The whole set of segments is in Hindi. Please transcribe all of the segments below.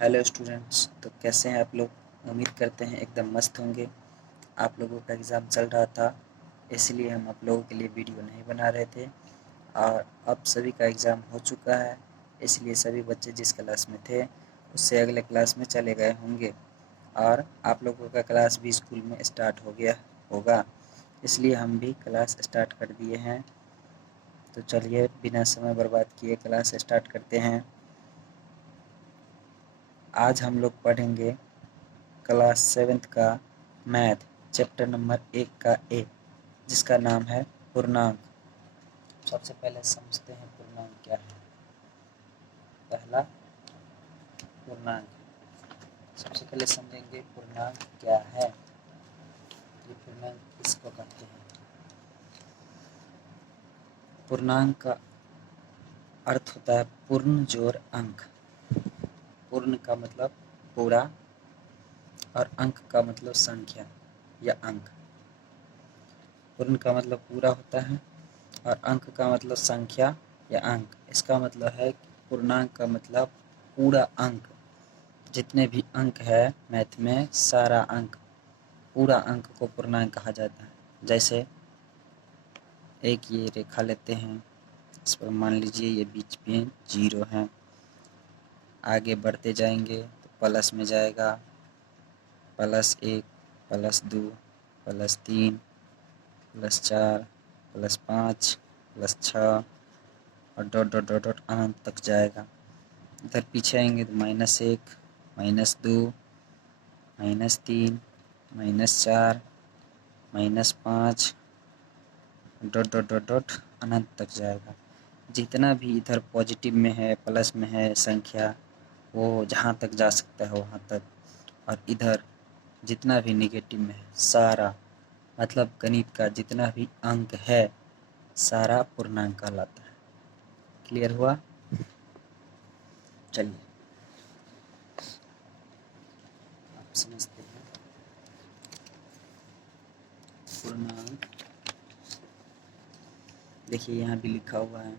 हेलो स्टूडेंट्स, तो कैसे हैं आप लोग। उम्मीद करते हैं एकदम मस्त होंगे। आप लोगों का एग्ज़ाम चल रहा था, इसलिए हम आप लोगों के लिए वीडियो नहीं बना रहे थे। और अब सभी का एग्ज़ाम हो चुका है, इसलिए सभी बच्चे जिस क्लास में थे उससे अगले क्लास में चले गए होंगे। और आप लोगों का क्लास भी स्कूल में स्टार्ट हो गया होगा, इसलिए हम भी क्लास स्टार्ट कर दिए हैं। तो चलिए बिना समय बर्बाद किए क्लास स्टार्ट करते हैं। आज हम लोग पढ़ेंगे क्लास 7th का मैथ चैप्टर नंबर 1 का ए, जिसका नाम है पूर्णांक। सबसे पहले समझते हैं पूर्णांक क्या है। पहला पूर्णांक, सबसे पहले समझेंगे पूर्णांक क्या है। ये पूर्णांक किसको कहते हैं। पूर्णांक का अर्थ होता है पूर्ण जोड़ अंक। पूर्ण का मतलब पूरा और अंक का मतलब संख्या या अंक। पूर्ण का मतलब पूरा होता है और अंक का मतलब संख्या या अंक। इसका मतलब है कि पूर्णांक का मतलब पूरा अंक। जितने भी अंक है मैथ में, सारा अंक, पूरा अंक को पूर्णांक कहा जाता है। जैसे एक ये रेखा लेते हैं, इस पर मान लीजिए ये बीच में 0 है। आगे बढ़ते जाएंगे तो प्लस में जाएगा, +1, +2, +3, +4, +5, +6 और डॉट डॉट डॉट डॉट अनंत तक जाएगा। इधर पीछे आएंगे तो -1, -2, -3, -4, -5 डॉट डॉट डॉट डॉट अनंत तक जाएगा। जितना भी इधर पॉजिटिव में है, प्लस में है संख्या, वो जहाँ तक जा सकता है वहाँ तक। और इधर जितना भी नेगेटिव में है, सारा मतलब गणित का जितना भी अंक है सारा पूर्णांक कहलाता है। क्लियर हुआ। चलिए आप समझते हैं पूर्णांक। देखिए यहाँ भी लिखा हुआ है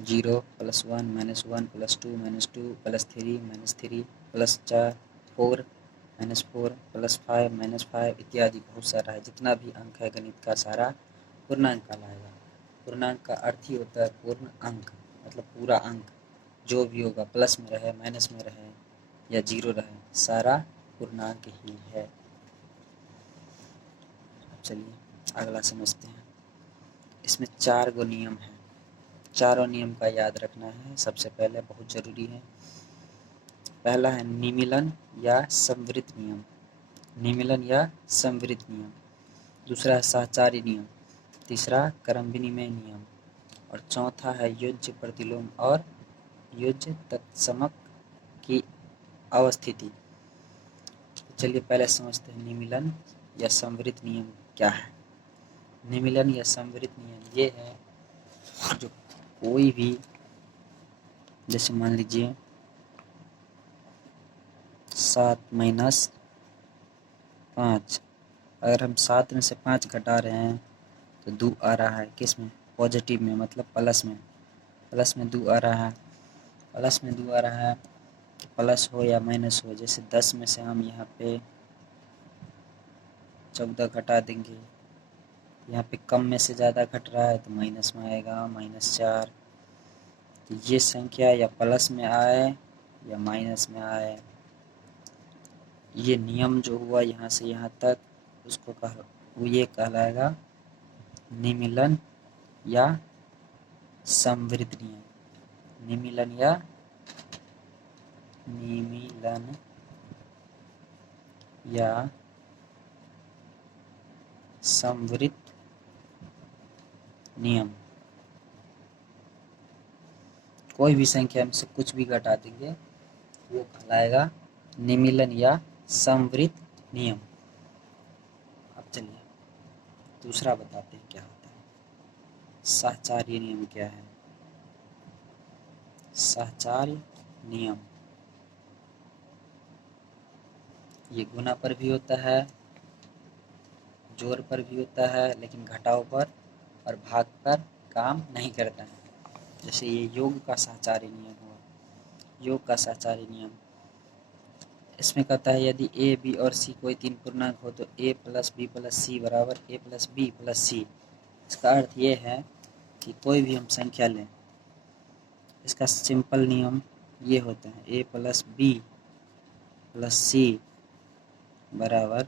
0, +1, -1, +2, -2, +3, -3, +4, 4, -4, +5, -5 इत्यादि बहुत सारा है। जितना भी अंक है गणित का सारा पूर्णांक कहलाएगा। पूर्णांक का अर्थ ही होता है पूर्ण अंक, मतलब पूरा अंक जो भी होगा, प्लस में रहे, माइनस में रहे या 0 रहे, सारा पूर्णांक ही है। चलिए अगला समझते हैं। इसमें 4 गो नियम हैं। चारों नियम का याद रखना है, सबसे पहले बहुत ज़रूरी है। पहला है निमीलन या संवृत नियम। निमीलन या संवृत नियम। दूसरा है साहचारी नियम। तीसरा क्रम विनिमय नियम। और चौथा है योज्य प्रतिलोम और योज्य तत्समक की अवस्थिति। चलिए पहले समझते हैं निमीलन या संवृत नियम क्या है। निमीलन या संवृत नियम ये है जो कोई भी, जैसे मान लीजिए 7 - 5, अगर हम 7 में से 5 घटा रहे हैं तो 2 आ रहा है। किस में? पॉजिटिव में, मतलब प्लस में। प्लस में 2 आ रहा है। प्लस में 2 आ रहा है, प्लस हो या माइनस हो। जैसे 10 में से हम यहाँ पे 14 घटा देंगे, यहाँ पे कम में से ज़्यादा घट रहा है तो माइनस में आएगा, -4। तो ये संख्या या प्लस में आए या माइनस में आए, ये नियम जो हुआ यहाँ से यहाँ तक, उसको ये कहलाएगा निमीलन या संवृत नियम। निमीलन या संवृत नियम। कोई भी संख्या में से कुछ भी घटा देंगे वो कहलाएगा निमीलन या संवृत नियम। अब चलिए दूसरा बताते हैं क्या होता है। साहचार्य नियम क्या है। साहचार्य नियम ये गुणा पर भी होता है, जोड़ पर भी होता है, लेकिन घटाव पर और भाग पर काम नहीं करता है। जैसे ये योग का साहचार्य नियम हुआ। योग का साहचार्य नियम इसमें कहता है यदि ए बी और सी कोई तीन पूर्णांक हो तो ए प्लस बी प्लस सी बराबर ए प्लस बी प्लस सी। इसका अर्थ ये है कि कोई भी हम संख्या लें, इसका सिंपल नियम ये होता है ए प्लस बी प्लस सी बराबर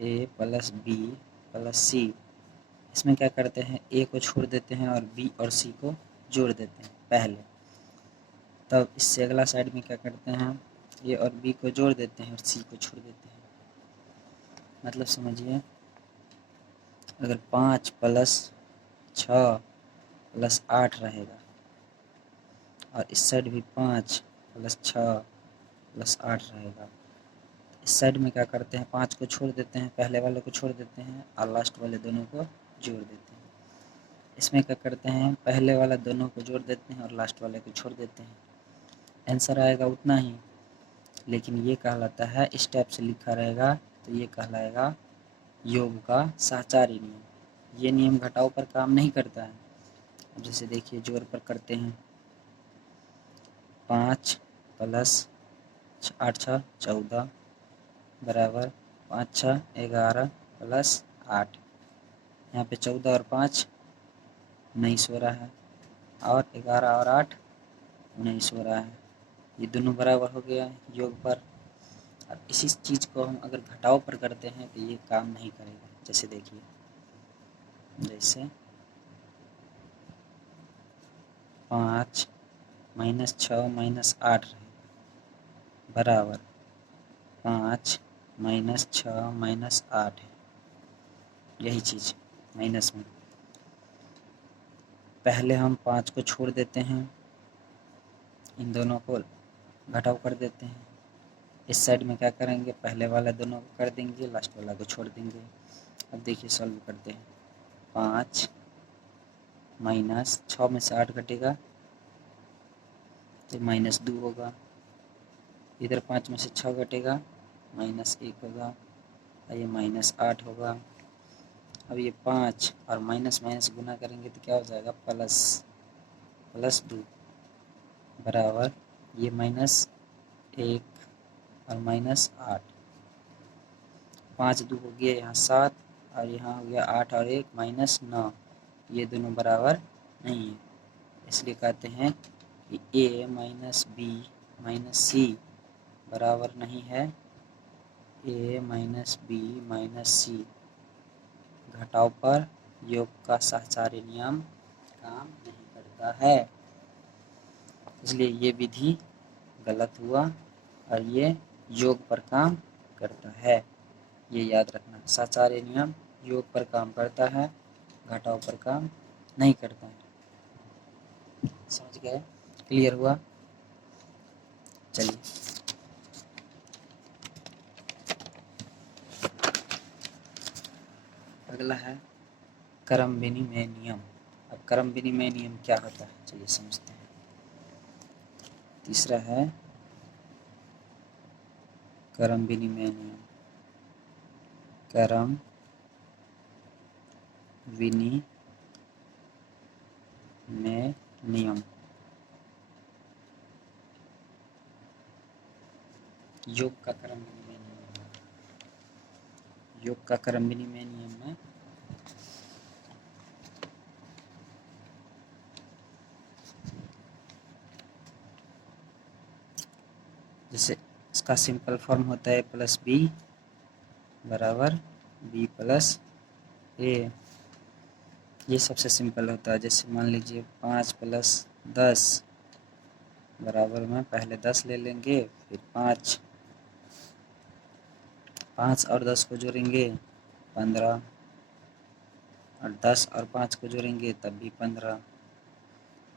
ए प्लस बी प्लस सी। इसमें क्या करते हैं, ए को छोड़ देते हैं और बी और सी को जोड़ देते हैं पहले, तब इससे अगला साइड में क्या करते हैं, ए और बी को जोड़ देते हैं और सी को छोड़ देते हैं। मतलब समझिए, अगर 5 प्लस 6 प्लस 8 रहेगा और इस साइड भी 5 प्लस 6 प्लस 8 रहेगा, इस साइड में क्या करते हैं, 5 को छोड़ देते हैं, पहले वाले को छोड़ देते हैं और लास्ट वाले दोनों को जोड़ देते हैं। इसमें क्या करते हैं, पहले वाला दोनों को जोड़ देते हैं और लास्ट वाले को छोड़ देते हैं। आंसर आएगा उतना ही, लेकिन ये कहलाता है, इस टाइप से लिखा रहेगा तो ये कहलाएगा योग का साहचर्य नियम। ये नियम घटाव पर काम नहीं करता है। अब जैसे देखिए जोड़ पर करते हैं, 5 प्लस 8 6 14 बराबर 5 6 11 प्लस 8। यहाँ पे 14 और 5 19 हो रहा है और 11 और 8 19 हो रहा है। ये दोनों बराबर हो गया योग पर। अब इसी चीज़ को हम अगर घटाव पर करते हैं तो ये काम नहीं करेगा। जैसे देखिए, जैसे 5 माइनस 6 माइनस 8 रहेगा बराबर 5 माइनस 6 माइनस 8 है। यही चीज़ माइनस में पहले हम 5 को छोड़ देते हैं, इन दोनों को घटाव कर देते हैं। इस साइड में क्या करेंगे, पहले वाला दोनों को कर देंगे, लास्ट वाला को छोड़ देंगे। अब देखिए सॉल्व करते हैं, 5 माइनस 6 में से 8 घटेगा तो -2 होगा। इधर 5 में से 6 घटेगा -1 होगा और ये -8 होगा। अब ये 5 और माइनस माइनस गुना करेंगे तो क्या हो जाएगा, +2 बराबर ये -1 और -8। 5 2 हो गया यहाँ 7 और यहाँ हो गया 8 और 1 -9। ये दोनों बराबर नहीं है, इसलिए कहते हैं कि a माइनस बी माइनस सी बराबर नहीं है a माइनस बी माइनस सी। घटाव पर योग का साहचर्य नियम काम नहीं करता है, इसलिए ये विधि गलत हुआ और ये योग पर काम करता है। ये याद रखना, साहचर्य नियम योग पर काम करता है, घटाव पर काम नहीं करता है। समझ गए? क्लियर हुआ? चलिए अगला है क्रम विनिमय नियम। अब क्रम विनिमय नियम क्या होता है, चलिए समझते हैं। तीसरा है क्रम विनिमय नियम। क्रम विनिमय नियम योग का क्रम विनिमय नियम है। योग का क्रम विनिमय नियम में जैसे इसका सिंपल फॉर्म होता है प्लस बी बराबर बी प्लस ए। ये सबसे सिंपल होता है। जैसे मान लीजिए 5 प्लस 10 बराबर में पहले 10 ले लेंगे, फिर 5 और 10 को जोड़ेंगे 15 और 10 और 5 को जोड़ेंगे तब भी 15।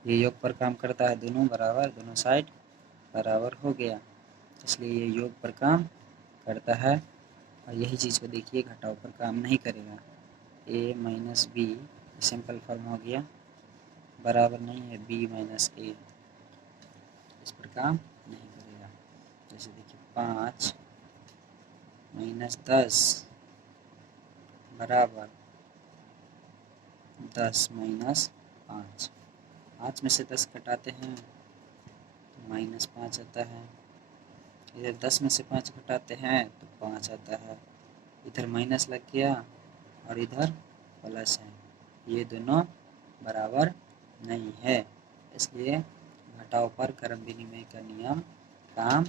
ये योग पर काम करता है, दोनों बराबर, दोनों साइड बराबर हो गया, इसलिए ये योग पर काम करता है। और यही चीज़ को देखिए घटाव पर काम नहीं करेगा। a minus B simple form हो गया, बराबर नहीं है b माइनस ए, इस पर काम नहीं करेगा। जैसे देखिए 5 माइनस 10 बराबर 10 माइनस 5। 5 में से 10 घटाते हैं -5 आता है इधर 10 में से 5 घटाते हैं तो 5 आता है, इधर माइनस लग गया और इधर प्लस है, ये दोनों बराबर नहीं है, इसलिए घटाव पर क्रम विनिमय का नियम काम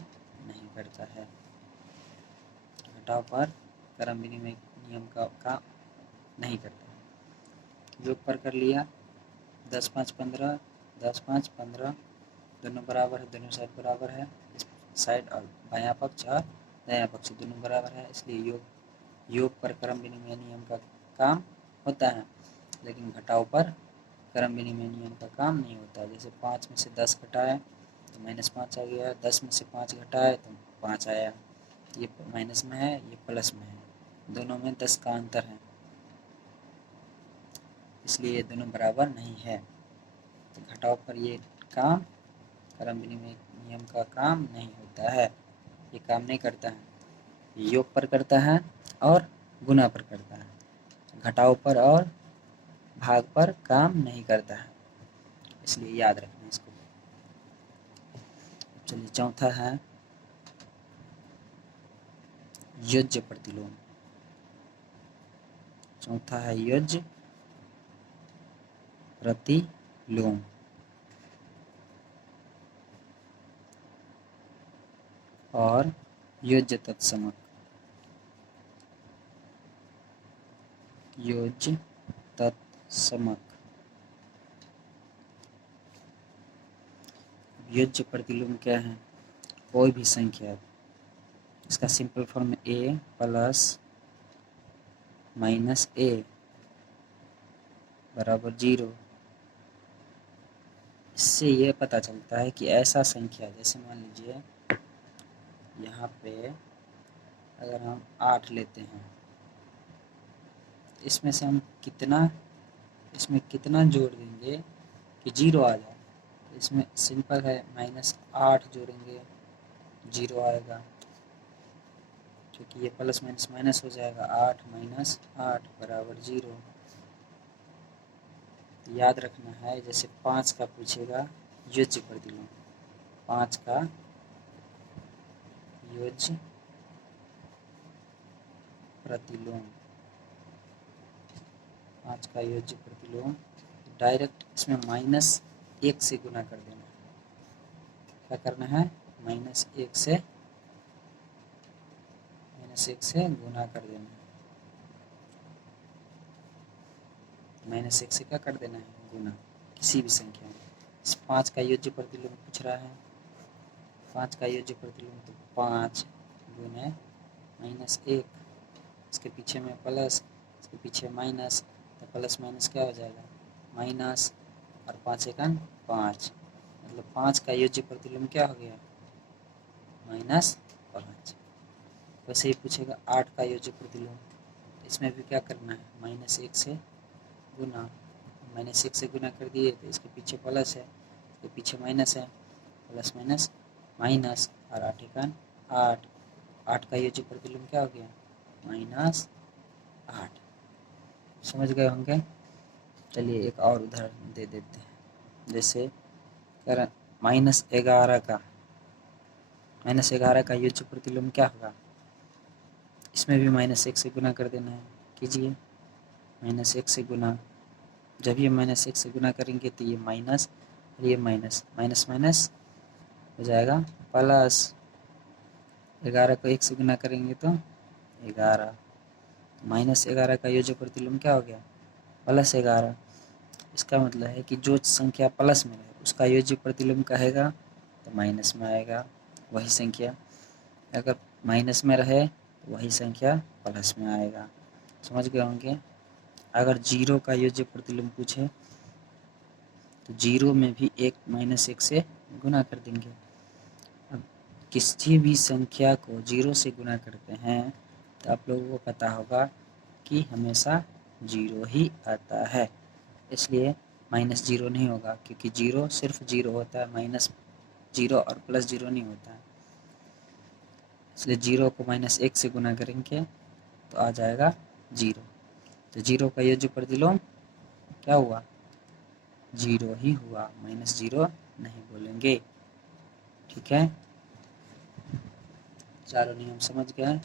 नहीं करता है। घटाव पर क्रम विनिमय नियम का काम नहीं करता है। योग पर कर लिया, 10 5 15, 10 5 15 दोनों बराबर है, दोनों साइड बराबर है, इस साइड और बायां पक्ष और दायां पक्ष दोनों बराबर है, इसलिए योग पर क्रम विनिमय नियम का काम होता है, लेकिन घटाव पर क्रम विनिमय नियम का काम नहीं होता। जैसे 5 में से 10 घटाए तो -5 आ गया, 10 में से 5 घटाए तो 5 आया, ये माइनस में है, ये प्लस में है, दोनों में 10 का अंतर है, इसलिए ये दोनों बराबर नहीं है। तो घटाव पर ये काम क्रम विनिमय नियम का काम नहीं होता है, ये काम नहीं करता है, योग पर करता है और गुना पर करता है, घटाव पर और भाग पर काम नहीं करता है, इसलिए याद रखना इसको। चलिए चौथा है योज्य प्रतिलोम। चौथा है योज्य प्रतिलोम। और योज्य तत्समक। योज्य तत्समक। योज्य प्रतिलोम क्या है? कोई भी संख्या, इसका simple form a plus minus a बराबर 0। इससे ये पता चलता है कि ऐसा संख्या, जैसे मान लीजिए यहाँ पे अगर हम 8 लेते हैं, इसमें से हम इसमें कितना जोड़ देंगे कि 0 आ जाए। इसमें सिंपल है, -8 जोड़ेंगे 0 आएगा, क्योंकि ये प्लस माइनस माइनस हो जाएगा, 8 माइनस 8 बराबर 0। याद रखना है, जैसे 5 का पूछेगा योज्य प्रतिलोम, 5 का योज्य प्रतिलोम, 5 का योज्य प्रतिलोम, डायरेक्ट इसमें -1 से गुना कर देना है। क्या करना है? -1 से गुना कर देना है। -1 से क्या कर देना है? गुना, किसी भी संख्या में। इस 5 का योज्य प्रतिलोम पूछ रहा है, 5 का योज्य प्रतिलोम, तो 5 गुने -1, इसके पीछे में प्लस, इसके पीछे माइनस, तो प्लस माइनस क्या हो जाएगा? माइनस, और 5 एकन 5, मतलब 5 का योज्य प्रतिलोम क्या हो गया? -5। वैसे ही पूछेगा 8 का योज्य प्रतिलोम, इसमें भी क्या करना है? -1 से गुना, -1 से गुना कर दिए तो इसके पीछे प्लस है, इसके पीछे माइनस है, प्लस माइनस माइनस, और 8 एकन 8, 8 का योज्य प्रतिलोम क्या हो गया? -8। समझ गए होंगे? चलिए एक और उदाहरण दे देते हैं, जैसे कर -11 का योज्य प्रतिलोम क्या होगा? इसमें भी -1 से गुना कर देना है, कीजिए। -1 से गुना, जब ये -1 से गुना करेंगे तो ये माइनस और ये माइनस, माइनस माइनस हो जाएगा प्लस, 11 को 1 से गुना करेंगे तो 11, -11 का योज्य प्रतिलोम क्या हो गया? +11। इसका मतलब है कि जो संख्या प्लस में रहे उसका योज्य प्रतिलोम कहेगा तो माइनस में आएगा वही संख्या, अगर माइनस में रहे तो वही संख्या प्लस में आएगा। समझ गए होंगे? अगर 0 का योज्य प्रतिलोम पूछे तो 0 में भी -1 से गुना कर देंगे। अब किसी भी संख्या को 0 से गुना करते हैं तो आप लोगों को पता होगा कि हमेशा 0 ही आता है, इसलिए -0 नहीं होगा, क्योंकि 0 सिर्फ 0 होता है, -0 और +0 नहीं होता है। इसलिए 0 को -1 से गुना करेंगे तो आ जाएगा 0। तो 0 का योज्य प्रतिलोम क्या हुआ? 0 ही हुआ, -0 नहीं बोलेंगे। ठीक है? चारों नियम समझ गए,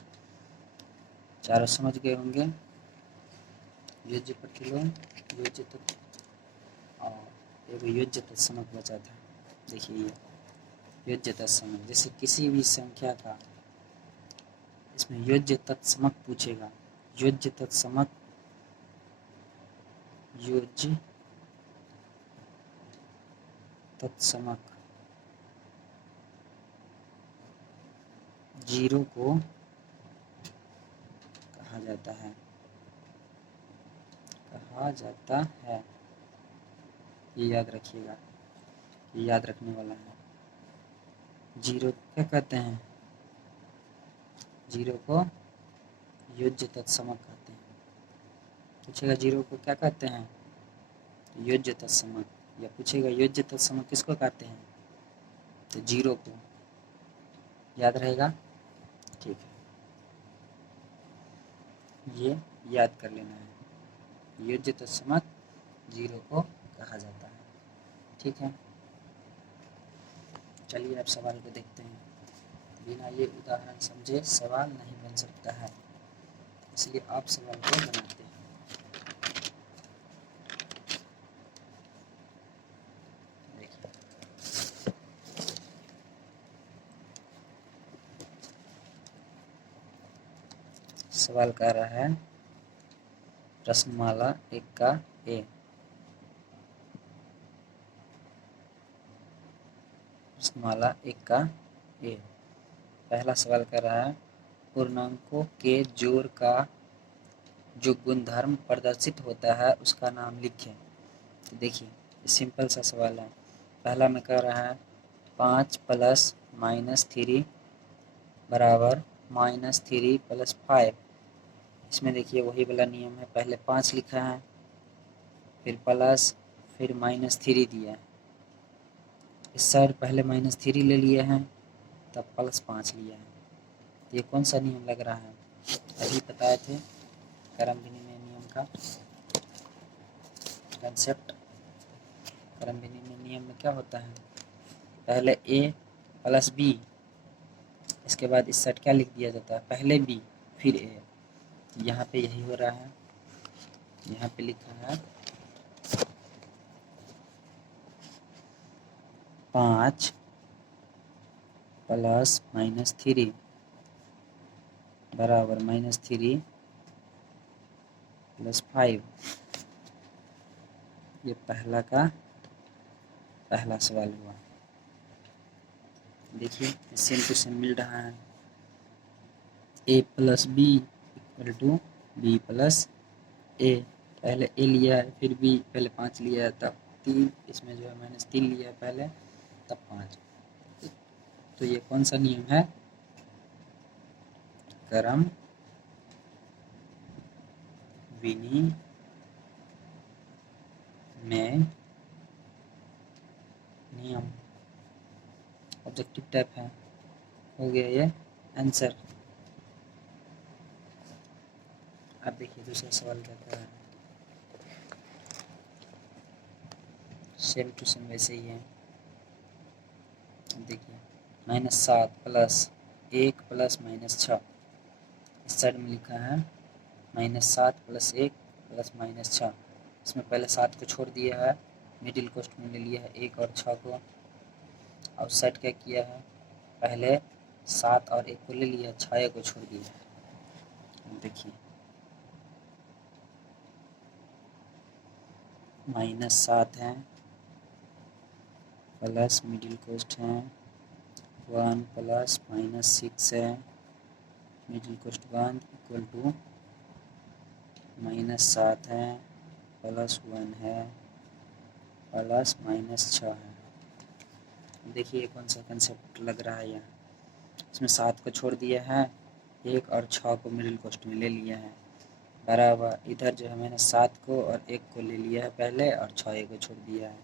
चारों समझ गए होंगे। योज्य प्रतिलोम, योज्य तत्समक और एक योज्य तत्समक बचा था। देखिए ये योज्य तत्समक, जैसे किसी भी संख्या का इसमें योज्य तत्समक पूछेगा, योज्य तत्समक, योज्य तत्समक जीरो को कहा जाता है, कहा जाता है। ये याद रखिएगा, ये याद रखने वाला है। जीरो क्या कहते हैं? जीरो को योज्य तत्समक कहते हैं। पूछेगा जीरो को क्या कहते हैं? योज्य तत्समक। या पूछेगा योज्य तत्समक किसको कहते हैं? तो जीरो को। याद रहेगा? ठीक है, ये याद कर लेना है, योज्य तत्समक जीरो को कहा जाता है। ठीक है, चलिए अब सवाल को देखते हैं। बिना ये उदाहरण समझे सवाल नहीं बन सकता है, इसलिए आप सवाल को बनाते हैं। देखिए, सवाल कह रहा है प्रश्नमाला 1 का ए। प्रश्नमाला 1 का ए। पहला सवाल कर रहा है पूर्णांकों के जोड़ का जो गुणधर्म प्रदर्शित होता है उसका नाम लिखें। तो देखिए सिंपल सा सवाल है। पहला में कह रहा है 5 प्लस -3 बराबर -3 प्लस 5। इसमें देखिए वही वाला नियम है, पहले 5 लिखा है, फिर प्लस, फिर -3 दिया है। इस साइड पहले -3 ले लिए हैं, तब +5 लिया है। ये कौन सा नियम लग रहा है? अभी बताए थे क्रम विनिमय नियम का कंसेप्ट। क्रम विनिमय नियम में क्या होता है? पहले a प्लस b, इसके बाद इस साइड क्या लिख दिया जाता है? पहले b फिर a। यहाँ पे यही हो रहा है, यहाँ पे लिखा है 5 प्लस -3 बराबर -3 प्लस 5। ये पहला का पहला सवाल हुआ। देखिए सेम टू सेम मिल रहा है, a plus b equal to b plus a. पहले a लिया है, फिर b, पहले 5 लिया है, तब 3, इसमें जो है -3 लिया है पहले, तब 5। तो ये कौन सा नियम है? क्रम विनिमय नियम, ऑब्जेक्टिव टाइप है। हो गया ये आंसर। अब देखिए दूसरा सवाल क्या कह रहा है, सेम टू सेम वैसे ही है। देखिए -7 प्लस 1 प्लस -6, इस साइड में लिखा है -7 प्लस 1 प्लस -6। इसमें पहले 7 को छोड़ दिया है, मिडिल कोष्ट में ले लिया है 1 और 6 को। और उस साइड क्या किया है? पहले 7 और 1 को ले लिया, 6 को छोड़ दिया। देखिए -7 है प्लस मिडिल कोष्ट है 1 प्लस -6 है मिडिल कोष्ट 1 इक्वल टू -7 है प्लस 1 है प्लस -6 है। देखिए कौन सा कंसेप्ट लग रहा है यहाँ? इसमें 7 को छोड़ दिया है, 1 और 6 को मिडिल कोष्ट में ले लिया है, बराबर इधर जो है मैंने 7 को और 1 को ले लिया है पहले, और 6 को छोड़ दिया है।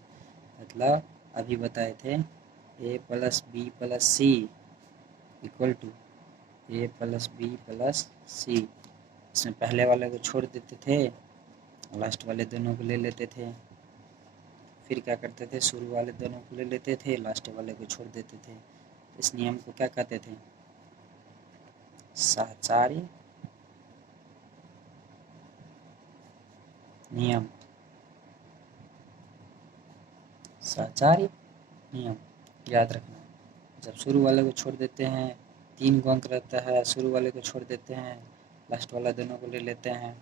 मतलब अभी बताए थे a plus b plus c equal to a plus b plus c. इसमें पहले वाले को छोड़ देते थे, लास्ट वाले दोनों को ले लेते थे। फिर क्या करते थे? शुरू वाले दोनों को ले लेते थे, लास्ट वाले को छोड़ देते थे। इस नियम को क्या कहते थे? साहचर्य नियम, साहचर्य नियम याद रखना। जब शुरू वाले को छोड़ देते हैं 3 को अंक रहता है, शुरू वाले को छोड़ देते हैं, लास्ट वाला दोनों को ले लेते हैं।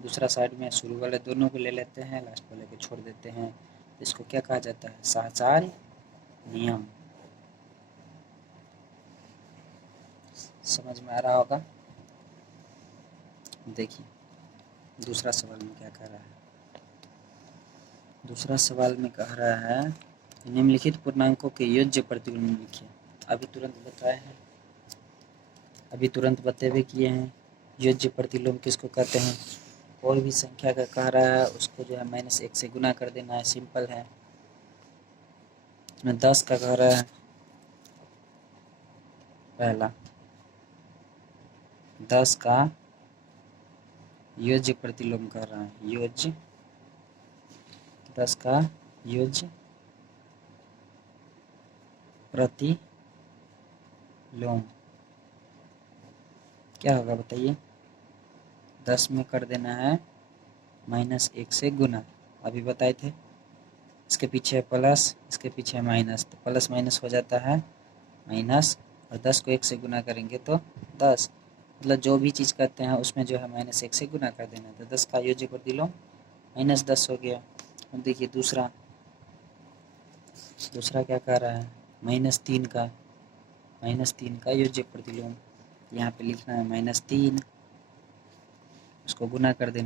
दूसरा साइड में शुरू वाले दोनों को ले लेते हैं, लास्ट वाले को छोड़ देते हैं। इसको क्या कहा जाता है? साहचर्य नियम। समझ में आ रहा होगा? देखिए दूसरा सवाल में क्या कह रहा है। दूसरा सवाल में कह रहा है निम्नलिखित पूर्णांकों के योज्य प्रतिलोम लिखिए। अभी तुरंत बताए हैं, अभी तुरंत बतेवे किए हैं। योज्य प्रतिलोम किसको कहते हैं? कोई भी संख्या का कह रहा है उसको जो है -1 से गुना कर देना है, सिंपल है। 10 का कह रहा है, पहला 10 का योज्य प्रतिलोम कर रहा है, योज्य 10 का योज्य प्रतिलोम क्या होगा बताइए? 10 में कर देना है -1 से गुना, अभी बताए थे। इसके पीछे प्लस, इसके पीछे माइनस, तो प्लस माइनस हो जाता है माइनस, और 10 को 1 से गुना करेंगे तो 10, मतलब जो भी चीज़ करते हैं उसमें जो है -1 से गुना कर देना। तो 10 का योज्य प्रतिलोम -10 हो गया। अब देखिए दूसरा क्या कर रहा है? -3 का योज्य प्रतिलोम, यहाँ पे लिखना है -3, उसको गुना कर देना।